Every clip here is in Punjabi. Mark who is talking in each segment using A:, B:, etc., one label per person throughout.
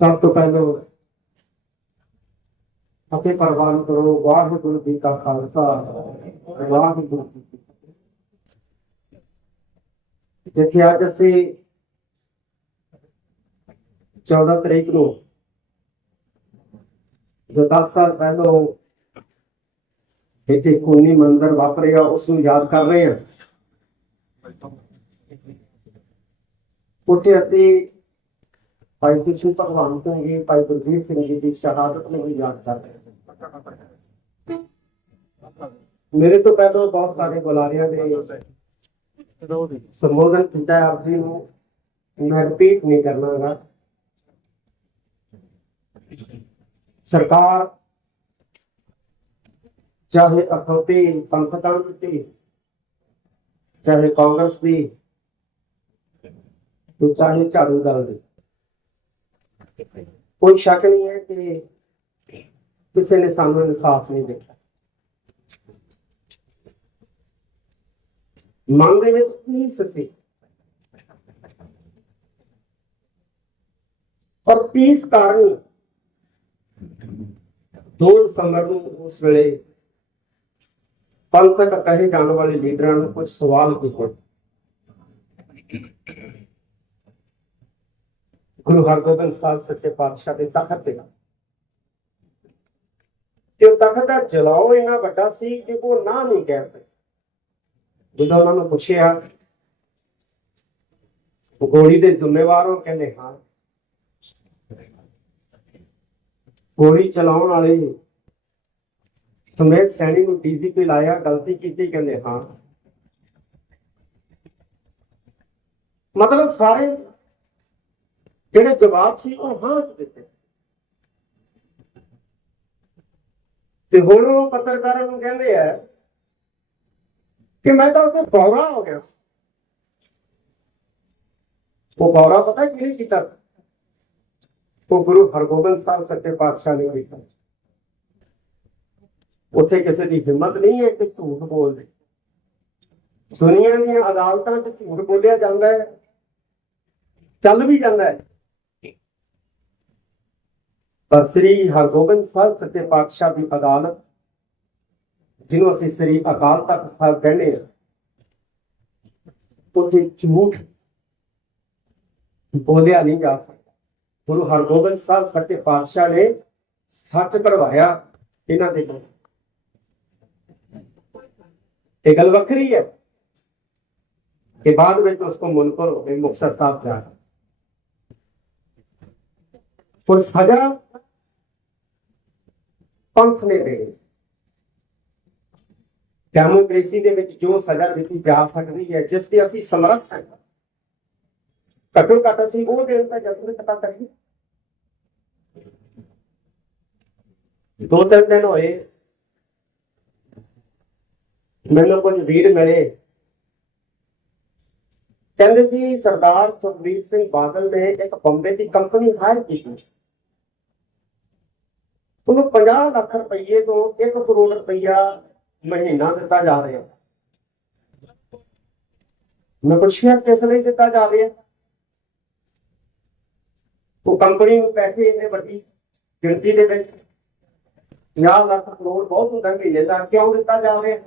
A: ਸਭ ਤੋਂ ਪਹਿਲਾਂ ਅਤੇ ਪ੍ਰਵਾਨ ਕਰੋ, ਵਾਹਿਗੁਰੂ ਜੀ ਕਾ ਖਾਲਸਾ। ਵਾਹਿਗੁਰੂ ਜੀ ਕੀ ਫਤਿਹ। ਜਿੱਥੇ ਅੱਜ ਅਸੀਂ 14 ਤਰੀਕ ਨੂੰ, ਜੋ 10 ਸਾਲ ਪਹਿਲਾਂ ਇੱਥੇ ਖੂਨੀ ਮੰਦਰ ਵਾਪਰਿਆ, ਉਸ ਨੂੰ ਯਾਦ ਕਰ ਰਹੇ ਹਾਂ। ਉੱਥੇ ਅਸੀਂ ਭਾਈ ਕ੍ਰਿਸ਼ਨ ਭਗਵਾਨ ਸਿੰਘ ਜੀ ਭਾਈ ਗੁਰਜੀਤ ਸਿੰਘ ਜੀ ਦੀ ਸ਼ਹਾਦਤ ਨੂੰ ਯਾਦ ਕਰਦੇ ਹਾਂ। ਮੇਰੇ ਤੋਂ ਪਹਿਲਾਂ ਬਹੁਤ ਸਾਰੇ ਬੁਲਾਰਿਆਂ ਨੇ ਸੰਬੋਧਨ ਕੀਤਾ ਆਪ ਜੀ ਨੂੰ ਮੈਂ ਰਿਪੀਟ ਨਹੀਂ ਕਰਨਾਗਾ। ਸਰਕਾਰ, ਚਾਹੇ ਅਖੌਤੀ ਪੰਥਕਾਂ ਦੀ, ਚਾਹੇ ਕਾਂਗਰਸ ਦੀ, ਚਾਹੇ ਝਾੜੂ ਦਲ ਦੀ ਕੋਈ ਸ਼ੱਕ ਨਹੀਂ ਹੈ ਕਿ ਕਿਸੇ ਨੇ ਸਾਨੂੰ ਇਨਸਾਫ ਨਹੀਂ ਦਿੱਤਾ ਮਨ ਦੇ ਵਿੱਚ ਪੀਸ ਸੀ ਪਰ ਪੀਸ ਕਾਰਨ ਦੋ ਦਸੰਬਰ ਨੂੰ ਉਸ ਵੇਲੇ ਪੰਥਕ ਕਹੇ ਜਾਣ ਵਾਲੇ ਲੀਡਰਾਂ ਨੂੰ ਕੁਝ ਸਵਾਲ ਕੀਤੇ ਗੁਰੂ ਹਰਗੋਬਿੰਦ ਸਾਹਿਬ ਸੱਚੇ ਪਾਤਸ਼ਾਹ ਦੇ ਤਖਤ ਤੇ ਤੇ ਦਾ ਜਲਾਓ ਇੰਨਾ ਵੱਡਾ ਸੀ ਕਿ ਉਹ ਨਾ ਨਹੀਂ ਕਹਿ ਜਦੋਂ ਉਹਨਾਂ ਨੂੰ ਪੁੱਛਿਆ, ਗੋਲੀ ਦੇ ਜ਼ਿੰਮੇਵਾਰ ਹੋ ਕਹਿੰਦੇ, ਹਾਂ। ਗੋਲੀ ਚਲਾਉਣ ਵਾਲੇ ਸਮੇਤ ਸੈਣੀ ਨੂੰ ਡੀਜੀਪੀ ਲਾਇਆ, ਗਲਤੀ ਕੀਤੀ, ਕਹਿੰਦੇ, ਹਾਂ। ਮਤਲਬ ਸਾਰੇ ਜਿਹੜੇ ਜਵਾਬ ਸੀ ਉਹ ਹਾਂ ਚ ਦਿੱਤੇ। ਤੇ ਹੁਣ ਉਹ ਪੱਤਰਕਾਰਾਂ ਨੂੰ ਕਹਿੰਦੇ ਆ ਕਿ ਮੈਂ ਤਾਂ ਉੱਥੇ ਬੌਰਾ ਹੋ ਗਿਆ। ਉਹ ਬੌਰਾ ਪਤਾ ਕਿਹਨੇ ਕੀਤਾ? ਉਹ ਗੁਰੂ ਹਰਗੋਬਿੰਦ ਸਾਹਿਬ ਸੱਚੇ ਪਾਤਸ਼ਾਹ ਨੇ ਕੀਤਾ। ਉੱਥੇ ਕਿਸੇ ਦੀ ਹਿੰਮਤ ਨਹੀਂ ਹੈ ਕਿ ਝੂਠ ਬੋਲਦੇ। ਦੁਨੀਆ ਦੀਆਂ ਅਦਾਲਤਾਂ 'ਚ ਝੂਠ ਬੋਲਿਆ ਜਾਂਦਾ ਹੈ। ਚੱਲ ਵੀ ਜਾਂਦਾ ਹੈ। ਪਰ ਸ੍ਰੀ ਹਰਗੋਬਿੰਦ ਸਾਹਿਬ ਸੱਚੇ ਪਾਤਸ਼ਾਹ ਦੀ ਅਦਾਲਤ ਜਿਹਨੂੰ ਅਸੀਂ ਸ੍ਰੀ ਅਕਾਲ ਤਖਤ ਸਾਹਿਬ ਕਹਿੰਦੇ ਹਾਂ, ਉੱਥੇ ਝੂਠ ਬੋਲਿਆ ਨਹੀਂ ਜਾ ਸਕਦਾ। ਗੁਰੂ ਹਰਗੋਬਿੰਦ ਸਾਹਿਬ ਸੱਚੇ ਪਾਤਸ਼ਾਹ ਨੇ ਸੱਚ ਕਰਵਾਇਆ ਇਹਨਾਂ ਦੇ ਕੋਲ। ਇਹ ਗੱਲ ਵੱਖਰੀ ਹੈ ਕਿ ਬਾਅਦ ਵਿੱਚ ਉਸ ਤੋਂ ਮੁਨਕਰ ਹੋ ਗਏ ਮੁਕਤਸਰ ਸਾਹਿਬ ਜਾ ਪਰ ਸਜ਼ਾ ਪੰਥ ਨੇ ਦੇ ਡੈਮੋਕ੍ਰੇਸੀ ਦੇ ਵਿੱਚ ਜੋ ਸਜ਼ਾ ਦਿੱਤੀ ਜਾ ਸਕਦੀ ਹੈ, ਜਿਸ ਤੇ ਅਸੀਂ ਸਮਰੱਥ ਹਾਂ। ਘੱਟੋ ਘੱਟ ਅਸੀਂ ਉਹ ਦੇਣ ਦਾ ਜਸਨ ਪਤਾ ਕਰੀਏ ਦੋ ਤਿੰਨ ਦਿਨ ਹੋਏ। ਮੈਨੂੰ ਕੁਝ ਵੀਰ ਮਿਲੇ। ਕਹਿੰਦੇ ਜੀ ਸਰਦਾਰ ਸੁਖਬੀਰ ਸਿੰਘ ਬਾਦਲ ਨੇ ਇੱਕ ਬੰਬੇ ਦੀ ਕੰਪਨੀ ਹਾਇਰ ਕੀਤੀ ਉਹਨੂੰ 50 ਲੱਖ ਰੁਪਏ ਤੋਂ 1 ਕਰੋੜ ਰੁਪਈਆ ਮਹੀਨਾ ਦਿੱਤਾ ਜਾ ਰਿਹਾ। ਮੈਂ ਪੁੱਛਿਆ ਕਿਸ ਲਈ ਦਿੱਤਾ ਜਾ ਰਿਹਾ? ਉਹ ਕੰਪਨੀ ਨੂੰ ਪੈਸੇ ਇੰਨੇ ਵੱਡੀ ਗਿਣਤੀ ਦੇ ਵਿੱਚ 50 ਲੱਖ ਕਰੋੜ ਬਹੁਤ ਹੁੰਦਾ ਮਹੀਨੇ ਦਾ ਕਿਉਂ ਦਿੱਤਾ ਜਾ ਰਿਹਾ?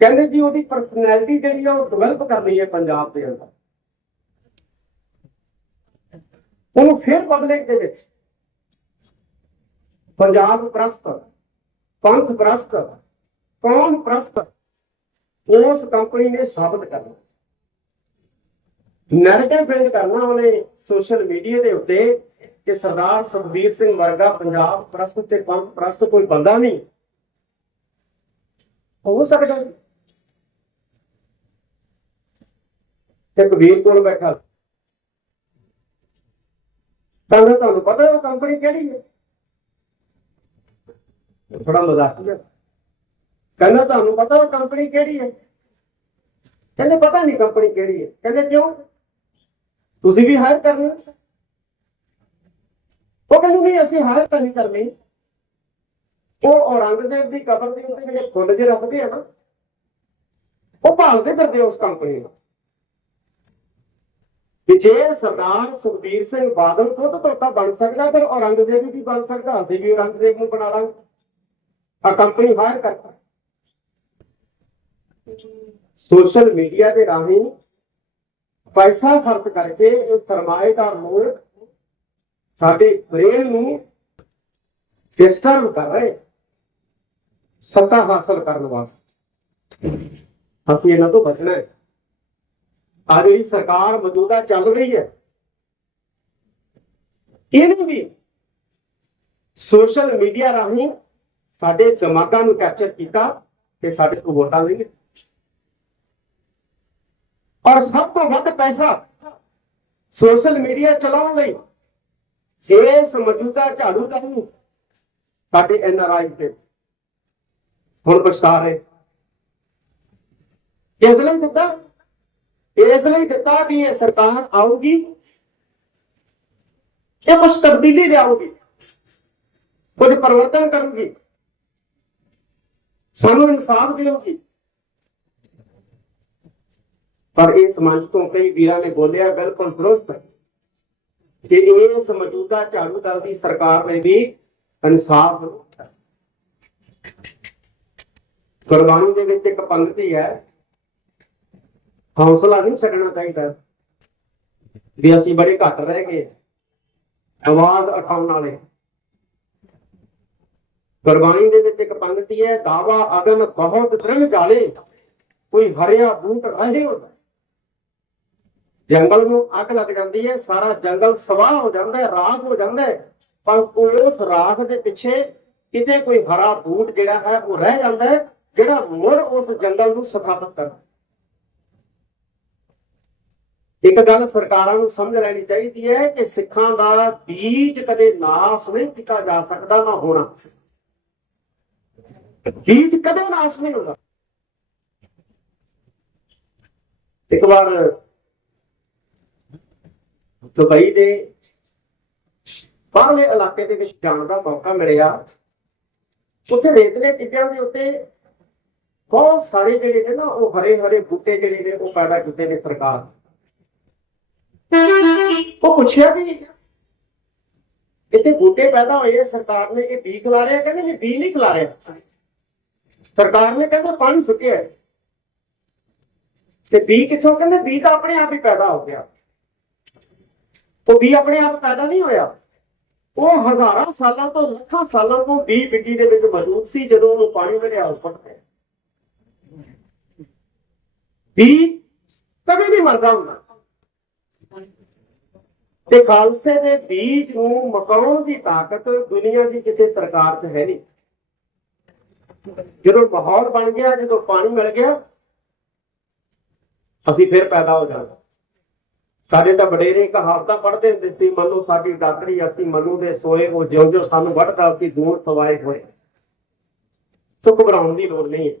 A: ਕਹਿੰਦੇ ਜੀ ਉਹਦੀ ਪਰਸਨੈਲਿਟੀ ਜਿਹੜੀ ਆ ਉਹ ਡਿਵੈਲਪ ਕਰਨੀ ਹੈ ਪੰਜਾਬ ਦੇ ਅੰਦਰ। ਉਹਨੂੰ ਫਿਰ ਪਬਲਿਕ ਦੇ ਵਿੱਚ ਪੰਜਾਬ ਪ੍ਰਸਤ, ਪੰਥ ਪ੍ਰਸਤ, ਕੌਮ ਪ੍ਰਸਤ, ਉਸ ਕੰਪਨੀ ਨੇ ਸਾਬਤ ਕਰਨਾ। ਨੈਰੇਟਿਵ ਬਿਲਡ ਕਰਨਾ ਉਹਨੇ ਸੋਸ਼ਲ ਮੀਡੀਆ ਦੇ ਉੱਤੇ ਕਿ ਸਰਦਾਰ ਸੁਖਬੀਰ ਸਿੰਘ ਵਰਗਾ ਪੰਜਾਬ ਪ੍ਰਸਤ ਤੇ ਪੰਥ ਪ੍ਰਸਤ ਕੋਈ ਬੰਦਾ ਨਹੀਂ। ਹੋ ਸਕਦਾ ਜੀ। ਇੱਕ ਕੋਲ ਬੈਠਾ। ਕਹਿੰਦਾ ਤੁਹਾਨੂੰ ਪਤਾ ਉਹ ਕੰਪਨੀ ਕਿਹੜੀ ਹੈ? ਥੋੜਾ ਮਜ਼ਾਕੀਆ ਕਹਿੰਦਾ ਤੁਹਾਨੂੰ ਪਤਾ ਉਹ ਕੰਪਨੀ ਕਿਹੜੀ ਹੈ? ਕਹਿੰਦੇ ਪਤਾ ਨਹੀਂ ਕੰਪਨੀ ਕਿਹੜੀ ਹੈ। ਕਹਿੰਦੇ ਕਿਉਂ? ਤੁਸੀਂ ਵੀ ਹਾਇਰ ਕਰਨੀ। ਉਹ ਕਹਿੰਦੇ ਨਹੀਂ, ਅਸੀਂ ਹਾਇਰ ਤਾਂ ਨਹੀਂ ਕਰਨੀ। ਉਹ ਔਰੰਗਜ਼ੇਬ ਦੀ ਕਬਰ ਦੇ ਉੱਤੇ ਜਿਹੜੇ ਫੁੱਲ ਜਿਹੇ ਰੱਖਦੇ ਆ ਨਾ, ਉਹ ਭਾਲਦੇ ਫਿਰਦੇ ਉਸ ਕੰਪਨੀ ਨੂੰ। ਕਿ ਜੇ ਸਰਦਾਰ ਸੁਖਬੀਰ ਸਿੰਘ ਬਾਦਲ ਖੁਦ ਤੋਤਾ ਬਣ ਸਕਦਾ, ਫਿਰ ਔਰੰਗਜ਼ੇਬ ਵੀ ਬਣ ਸਕਦਾ, ਅਸੀਂ ਵੀ ਔਰੰਗਜ਼ੇਬ ਨੂੰ ਬਣਾ ਲਾਂਗੇ। ਆ ਕੰਪਨੀ ਫਾਇਰ ਕਰਦਾ ਸੋਸ਼ਲ ਮੀਡੀਆ ਦੇ ਰਾਹੀਂ ਪੈਸਾ ਖਰਚ ਕਰਕੇ ਇਹ ਸਰਮਾਏਦਾਰ ਲੋਕ ਸਾਡੇ ਬ੍ਰੇਨ ਨੂੰ ਡਿਸਟਰਬ ਕਰ ਰਹੇ। ਸੱਤਾ ਹਾਸਲ ਕਰਨ ਵਾਸਤੇ। ਅਸੀਂ ਇਹਨਾਂ ਤੋਂ ਬਚਣਾ ਹੈ। ਆ ਜਿਹੜੀ ਸਰਕਾਰ ਮੌਜੂਦਾ ਚੱਲ ਰਹੀ ਹੈ, ਇਹਨੂੰ ਵੀ ਸੋਸ਼ਲ ਮੀਡੀਆ ਰਾਹੀਂ ਸਾਡੇ ਦਿਮਾਗਾਂ ਨੂੰ ਕੈਪਚਰ ਕੀਤਾ ਤੇ ਸਾਡੇ ਕੋਲ ਵੋਟਾਂ ਵੀ ਔਰ ਸਭ ਤੋਂ ਵੱਧ ਪੈਸਾ ਸੋਸ਼ਲ ਮੀਡੀਆ ਚਲਾਉਣ ਲਈ ਇਸ ਮੌਜੂਦਾ ਝਾੜੂ ਦਾ ਨੂੰ ਸਾਡੇ ਆਈ ਤੇ ਹੁਣ ਪਛਤਾ ਰਹੇ ਇਸ ਲਈ ਦਿੱਤਾ, ਇਸ ਲਈ ਦਿੱਤਾ ਵੀ ਇਹ ਸਰਕਾਰ ਆਊਗੀ ਇਹ ਕੁਝ ਤਬਦੀਲੀ ਲਿਆਊਗੀ, ਕੁਝ ਪਰਿਵਰਤਨ ਕਰੂਗੀ। ਸਾਨੂੰ ਇਨਸਾਫ ਦੇਊਗੀ ਪਰ ਇਸ ਮੰਚ ਤੋਂ ਕਈ ਵੀਰਾਂ ਨੇ ਬੋਲਿਆ, ਬਿਲਕੁਲ ਦਰੁਸਤ ਹੈ ਕਿ ਇਸ ਮੌਜੂਦਾ ਝਾੜੂ ਦਲ ਦੀ ਸਰਕਾਰ ਨੇ ਵੀ ਇਨਸਾਫ ਗੁਰਬਾਣੀ ਦੇ ਵਿੱਚ ਇੱਕ ਪੰਕਤੀ ਹੈ, ਹੌਸਲਾ ਨਹੀਂ ਛੱਡਣਾ ਚਾਹੀਦਾ, ਵੀ ਅਸੀਂ ਬੜੇ ਘੱਟ ਰਹਿ ਗਏ, ਆਵਾਜ਼ ਉਠਾਉਣ ਵਾਲੇ ਗੁਰਬਾਣੀ ਦੇ ਵਿੱਚ ਇੱਕ ਪੰਕਤੀ ਹੈ, ਦਾਵਾ ਅਗਨ ਬਹੁਤ ਦ੍ਰਿੜ ਜਾਲੇ, ਕੋਈ ਹਰਿਆ ਬੂਟ ਰਹੇ ਹੁੰਦਾ ਜੰਗਲ ਨੂੰ ਅੱਗ ਲੱਗ ਜਾਂਦੀ ਹੈ, ਸਾਰਾ ਜੰਗਲ ਸਵਾਹ ਹੋ ਜਾਂਦਾ ਹੈ, ਰਾਖ ਹੋ ਜਾਂਦਾ ਹੈ, ਪਰ ਉਸ ਰਾਖ ਦੇ ਪਿੱਛੇ ਕਿਤੇ ਕੋਈ ਹਰਾ ਬੂਟ ਜਿਹੜਾ ਹੈ, ਉਹ ਰਹਿ ਜਾਂਦਾ ਹੈ, ਜਿਹੜਾ ਮੁੜ ਉਸ ਜੰਗਲ ਨੂੰ ਸਥਾਪਿਤ ਕਰਦਾ ਇੱਕ ਗੱਲ ਸਰਕਾਰਾਂ ਨੂੰ ਸਮਝ ਲੈਣੀ ਚਾਹੀਦੀ ਹੈ ਕਿ ਸਿੱਖਾਂ ਦਾ ਬੀਜ ਕਦੇ ਨਾਸ ਨਹੀਂ ਕੀਤਾ ਜਾ ਸਕਦਾ, ਨਾ ਹੋਣਾ। ਬੀਜ ਕਦੇ ਨਾਸ ਨਹੀਂ ਹੁੰਦਾ ਇੱਕ ਵਾਰ ਦੁਬਈ ਦੇ ਬਾਹਰਲੇ ਇਲਾਕੇ ਦੇ ਵਿੱਚ ਜਾਣ ਦਾ ਮੌਕਾ ਮਿਲਿਆ। ਉੱਥੇ ਰੇਤਲੇ ਟਿੱਬਿਆਂ ਦੇ ਉੱਤੇ ਬਹੁਤ ਸਾਰੇ ਜਿਹੜੇ ਨੇ ਨਾ, ਉਹ ਹਰੇ ਹਰੇ ਬੂਟੇ ਜਿਹੜੇ ਨੇ, ਉਹ ਪੈਦਾ ਕੀਤੇ ਨੇ ਸਰਕਾਰ। ਉਹ ਪੁੱਛਿਆ ਵੀ ਇੱਥੇ ਬੂਟੇ ਪੈਦਾ ਹੋਏ ਸਰਕਾਰ ਨੇ, ਇਹ ਬੀ ਖਿਲਾ ਰਿਹਾ ਕਹਿੰਦੇ ਵੀ ਬੀ ਨਹੀਂ ਖਿਲਾ ਰਿਹਾ? ਸਰਕਾਰ ਨੇ ਕਹਿੰਦਾ ਪਾਣੀ ਸੁੱਕਿਆ ਤੇ ਬੀ ਕਿੱਥੋਂ ਕਹਿੰਦੇ, ਬੀ ਤਾਂ ਆਪਣੇ ਆਪ ਹੀ ਪੈਦਾ ਹੋ ਗਿਆ। ਉਹ ਬੀ ਆਪਣੇ ਆਪ ਪੈਦਾ ਨਹੀਂ ਹੋਇਆ। ਉਹ ਹਜ਼ਾਰਾਂ ਸਾਲਾਂ ਤੋਂ, ਲੱਖਾਂ ਸਾਲਾਂ ਤੋਂ ਬੀ ਮਿੱਟੀ ਦੇ ਵਿੱਚ ਮੌਜੂਦ ਸੀ, ਜਦੋਂ ਉਹਨੂੰ ਪਾਣੀ ਮਿਲਿਆ ਉੱਪਰ ਤੇ ਬੀ ਕਦੇ ਨਹੀਂ ਮਰਦਾ ਹੁੰਦਾ। ਤੇ ਖਾਲਸੇ ਦੇ ਬੀਜ ਨੂੰ ਮਕਾਉਣ ਦੀ ਤਾਕਤ ਦੁਨੀਆ ਦੀ ਕਿਸੇ ਸਰਕਾਰ 'ਚ ਹੈ ਨਹੀਂ। ਜਦੋਂ ਮਾਹੌਲ ਬਣ ਗਿਆ, ਜਦੋਂ ਪਾਣੀ ਮਿਲ ਗਿਆ, ਅਸੀਂ ਫਿਰ ਪੈਦਾ ਹੋ ਜਾਣਾ ਸਾਡੇ ਤਾਂ ਵਡੇਰੇ ਕਹਾਵਤਾਂ ਪੜ੍ਹਦੇ ਹੁੰਦੇ ਸੀ, ਮੰਨੋ ਸਾਡੀ ਡਾਕਰੀ, ਅਸੀਂ ਮਨੂ ਦੇ ਸੋਏ, ਉਹ ਜਿਉਂ ਜਿਉਂ ਸਾਨੂੰ ਵੱਢਦਾ, ਅਸੀਂ ਦੂਰ ਸਵਾਏ ਹੋਏ। ਸੋ ਘਬਰਾਉਣ ਦੀ ਲੋੜ ਨਹੀਂ ਹੈ।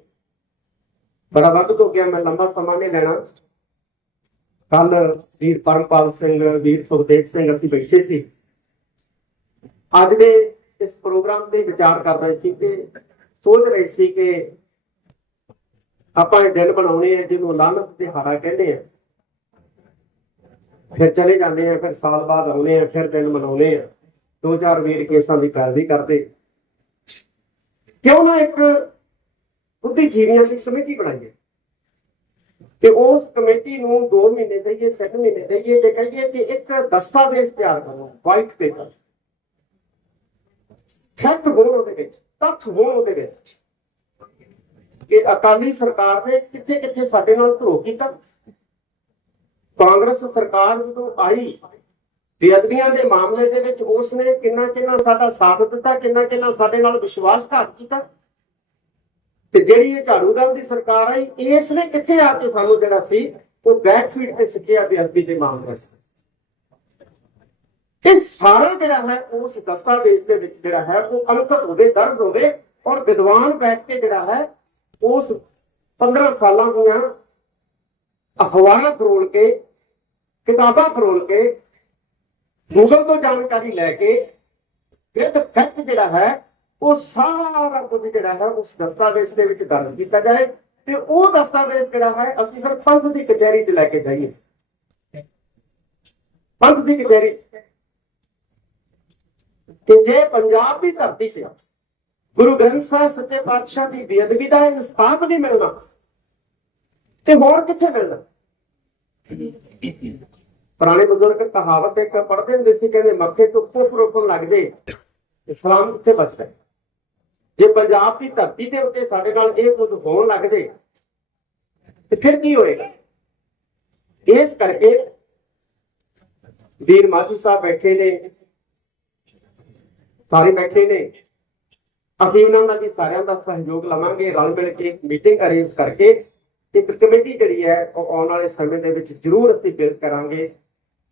A: ਬੜਾ ਵੱਧ ਤੋਂ ਗਿਆ, ਮੈਂ ਲੰਬਾ ਸਮਾਂ ਨਹੀਂ ਲੈਣਾ। ਕੱਲ ਵੀਰ ਪਰਮਪਾਲ ਸਿੰਘ, ਵੀਰ ਸੁਖਦੇਵ ਸਿੰਘ, ਅਸੀਂ ਬੈਠੇ ਸੀ। ਅੱਜ ਦੇ ਇਸ ਪ੍ਰੋਗਰਾਮ ਤੇ ਵਿਚਾਰ ਕਰ ਰਹੇ ਸੀ ਕਿ ਸੋਚ ਰਹੇ ਸੀ ਕਿ ਆਪਾਂ ਇਹ ਦਿਨ ਬਣਾਉਣੇ ਆ, ਜਿਹਨੂੰ ਲਾਨਤ ਦਿਹਾੜਾ ਕਹਿੰਦੇ ਆ। ਫਿਰ ਚਲੇ ਜਾਂਦੇ ਆ, ਫਿਰ ਸਾਲ ਬਾਅਦ ਆਉਣੇ ਆ, ਫਿਰ ਦਿਨ ਮਨਾਉਣੇ ਆ। ਦੋ ਚਾਰ ਵੀਰ ਕੇਸਾਂ ਦੀ ਪੈਰਵੀ ਕਰਦੇ। ਕਿਉਂ ਨਾ ਇੱਕ ਬੁੱਧੀਜੀਵੀਆਂ ਦੀ ਸਮਿਤੀ ਬਣਾਈਏ। ਤੇ ਉਸ ਕਮੇਟੀ ਨੂੰ 2 ਮਹੀਨੇ ਦੇਈਏ 7 ਮਹੀਨੇ ਦੇਈਏ ਤੇ ਕਹੀਏ ਕਿ ਇੱਕ ਦਸਤਾਵੇਜ਼ ਤਿਆਰ ਕਰੋ, ਵਾਈਟ ਪੇਪਰ। ਫੈਕਟ ਹੋਣ ਉਹਦੇ ਵਿੱਚ। ਤੱਥ ਹੋਣ ਉਹਦੇ ਵਿੱਚ। ਕਿ ਅਕਾਲੀ ਸਰਕਾਰ ਨੇ ਕਿੱਥੇ ਕਿੱਥੇ ਸਾਡੇ ਨਾਲ ਧਰੋ ਕੀਤਾ? ਕਾਂਗਰਸ ਸਰਕਾਰ ਜਦੋਂ ਆਈ, ਬੇਅਦਬੀਆਂ ਦੇ ਮਾਮਲੇ ਦੇ ਵਿੱਚ ਉਸ ਨੇ ਕਿੰਨਾ ਕਿੰਨਾ ਸਾਡਾ ਸਾਥ ਦਿੱਤਾ ਕਿੰਨਾ ਕਿੰਨਾ ਸਾਡੇ ਨਾਲ ਵਿਸ਼ਵਾਸਘਾਤ ਕੀਤਾ? ਤੇ ਜਿਹੜੀ ਇਹ ਝਾੜੂ ਦਲ ਦੀ ਸਰਕਾਰ ਆਈ, ਇਸ ਨੇ ਕਿੱਥੇ ਆ ਕੇ ਸਾਨੂੰ ਜਿਹੜਾ ਸੀ, ਉਹ ਬੈਕਫੀਟ ਤੇ ਸਿੱਟਿਆ ਬੇਅਦਬੀ ਦੇ ਮਾਮਲੇ ਇਹ ਸਾਰਾ ਜਿਹੜਾ ਹੈ ਉਸ ਦਸਤਾਵੇਜ਼ ਦੇ ਵਿੱਚ ਜਿਹੜਾ ਹੈ ਉਹ ਅੰਕਤ ਹੋਵੇ, ਦਰਜ ਹੋਵੇ ਔਰ ਵਿਦਵਾਨ ਬੈਠ ਕੇ ਜਿਹੜਾ ਹੈ ਉਸ 15 ਸਾਲਾਂ ਦੀਆਂ ਅਖਬਾਰਾਂ ਫਰੋਲ ਕੇ, ਕਿਤਾਬਾਂ ਫਰੋਲ ਕੇ ਗੂਗਲ ਤੋਂ ਜਾਣਕਾਰੀ ਲੈ ਕੇ, ਵਿਦ ਫੈਕਟ ਜਿਹੜਾ ਹੈ ਉਹ ਸਾਰਾ ਕੁਝ ਜਿਹੜਾ ਹੈ ਉਸ ਦਸਤਾਵੇਜ਼ ਦੇ ਵਿੱਚ ਦਰਜ ਕੀਤਾ ਜਾਏ ਤੇ ਉਹ ਦਸਤਾਵੇਜ਼ ਜਿਹੜਾ ਹੈ ਅਸੀਂ ਫਿਰ ਪੰਥ ਦੀ ਕਚਹਿਰੀ 'ਚ ਲੈ ਕੇ ਜਾਈਏ। ਪੰਥ ਦੀ ਕਚਹਿਰੀ ਕਿ ਜੇ ਪੰਜਾਬ ਦੀ ਧਰਤੀ ਤੇ ਗੁਰੂ ਗ੍ਰੰਥ ਸਾਹਿਬ ਸੱਚੇ ਪਾਤਸ਼ਾਹ ਦੀ ਬੇਅਦਬੀ ਦਾ ਇਨਸਾਫ ਨਹੀਂ ਮਿਲਣਾ, ਤੇ ਹੋਰ ਕਿੱਥੇ ਮਿਲਣਾ? ਪੁਰਾਣੇ ਬਜ਼ੁਰਗ ਕਹਾਵਤ ਇੱਕ ਪੜ੍ਹਦੇ ਹੁੰਦੇ ਸੀ, ਕਹਿੰਦੇ ਮੱਥੇ ਤੋਂ ਕੁਫਰ ਉੱਪਰ ਇਸਲਾਮ ਕਿੱਥੇ ਬਚਦਾ ਜੇ ਪੰਜਾਬ ਦੀ ਧਰਤੀ ਦੇ ਉੱਤੇ ਸਾਡੇ ਨਾਲ ਇਹ ਕੁਝ ਹੋਣ ਲੱਗ ਜੇ, ਤੇ ਫਿਰ ਕੀ ਹੋਏਗਾ? ਇਸ ਕਰਕੇ ਵੀਰ ਮਾਧੂ ਸਾਹਿਬ ਬੈਠੇ ਨੇ ਸਾਰੇ ਬੈਠੇ ਨੇ। ਅਸੀਂ ਉਹਨਾਂ ਦਾ ਵੀ ਸਾਰਿਆਂ ਦਾ ਸਹਿਯੋਗ ਲਵਾਂਗੇ, ਰਲ ਮਿਲ ਕੇ ਮੀਟਿੰਗ ਅਰੇਂਜ ਕਰਕੇ ਇੱਕ ਕਮੇਟੀ ਜਿਹੜੀ ਹੈ, ਉਹ ਆਉਣ ਵਾਲੇ ਸਮੇਂ ਦੇ ਵਿੱਚ ਜ਼ਰੂਰ ਅਸੀਂ ਬਿਲਡ ਕਰਾਂਗੇ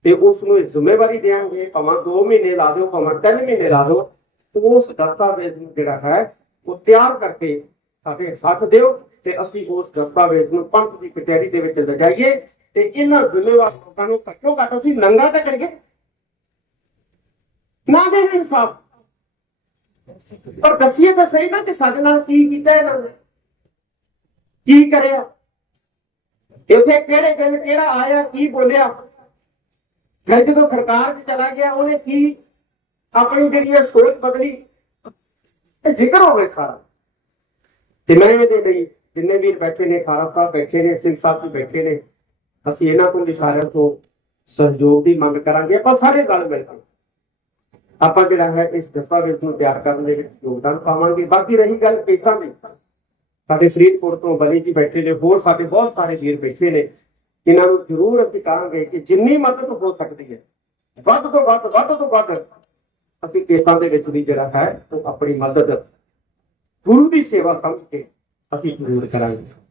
A: ਤੇ ਉਸ ਨੂੰ ਜ਼ਿੰਮੇਵਾਰੀ ਦੇਵਾਂਗੇ ਭਾਵੇਂ 2 ਮਹੀਨੇ ਲਾ ਦਿਓ, ਭਾਵੇਂ 3 ਮਹੀਨੇ ਲਾ ਦਿਓ ਉਸ ਦਸਤਾਵੇਜ਼ ਨੂੰ ਜਿਹੜਾ ਹੈ, ਉਹ ਤਿਆਰ ਕਰਕੇ ਸਾਡੇ ਸਾਥ ਦਿਓ ਤੇ ਅਸੀਂ ਉਸ ਦਸਤਾਵੇਜ਼ ਨੂੰ ਪੰਥ ਦੀ ਕਚਹਿਰੀ ਦੇ ਵਿੱਚ ਲਗਾਈਏ ਤੇ ਇਹਨਾਂ ਜ਼ਿੰਮੇਵਾਰ ਲੋਕਾਂ ਨੂੰ ਘੱਟੋ ਘੱਟ ਅਸੀਂ ਨੰਗਾ ਤਾਂ ਕਰੀਏ। ਨਾ ਦੇ ਇਨਸਾਫ। ਪਰ ਦੱਸੀਏ ਤਾਂ ਸਹੀ ਨਾ ਕਿ ਸਾਡੇ ਨਾਲ ਕੀ ਕੀਤਾ ਇਹਨਾਂ ਨੇ। ਕੀ ਕਰਿਆ? ਇੱਥੇ ਕਿਹੜੇ ਦਿਨ ਕਿਹੜਾ ਆਇਆ, ਕੀ ਬੋਲਿਆ? ਫਿਰ ਜਦੋਂ ਸਰਕਾਰ 'ਚ ਚਲਾ ਗਿਆ, ਉਹਨੇ ਕੀ ਆਪਣੀ ਜਿਹੜੀ ਇਹ ਸੋਚ ਬਦਲੀ? ਤੇ ਜ਼ਿਕਰ ਹੋਵੇ ਸਾਰਾ। ਤੇ ਮੈਂ ਵੀ ਲਈ ਜਿੰਨੇ ਵੀਰ ਬੈਠੇ ਨੇ ਖਾਰਾ ਸਾਹਿਬ ਬੈਠੇ ਨੇ, ਸਿੰਘ ਸਾਹਿਬ ਵੀ ਬੈਠੇ ਨੇ, ਅਸੀਂ ਇਹਨਾਂ ਤੋਂ ਵੀ ਸਾਰਿਆਂ ਤੋਂ ਸਹਿਯੋਗ ਦੀ ਮੰਗ ਕਰਾਂਗੇ, ਆਪਾਂ ਸਾਰੇ ਗੱਲ ਮਿਲ ਕੇ ਆਪਾਂ ਜਿਹੜਾ ਹੈ ਇਸ ਦਸਤਾਵੇਜ਼ ਨੂੰ ਤਿਆਰ ਕਰਨ ਦੇ ਵਿੱਚ ਯੋਗਦਾਨ ਪਾਵਾਂਗੇ। ਬਾਕੀ ਰਹੀ ਗੱਲ ਕੇਸਾਂ ਦੀ। ਸਾਡੇ ਫਰੀਦਕੋਟ ਤੋਂ ਬਲੀ ਜੀ ਬੈਠੇ ਨੇ, ਹੋਰ ਸਾਡੇ ਬਹੁਤ ਸਾਰੇ ਵੀਰ ਬੈਠੇ ਨੇ। ਇਹਨਾਂ ਨੂੰ ਜ਼ਰੂਰ ਅਸੀਂ ਕਹਾਂਗੇ ਕਿ ਜਿੰਨੀ ਮਦਦ ਹੋ ਸਕਦੀ ਹੈ, ਵੱਧ ਤੋਂ ਵੱਧ ਵੱਧ ਤੋਂ ਵੱਧ ਅਸੀਂ ਕੇਸਾਂ ਦੇ ਵਿੱਚ ਵੀ ਜਿਹੜਾ ਹੈ, ਉਹ ਆਪਣੀ ਮਦਦ ਗੁਰੂ ਦੀ ਸੇਵਾ ਸਮਝ ਕੇ ਅਸੀਂ ਜ਼ਰੂਰ ਕਰਾਂਗੇ।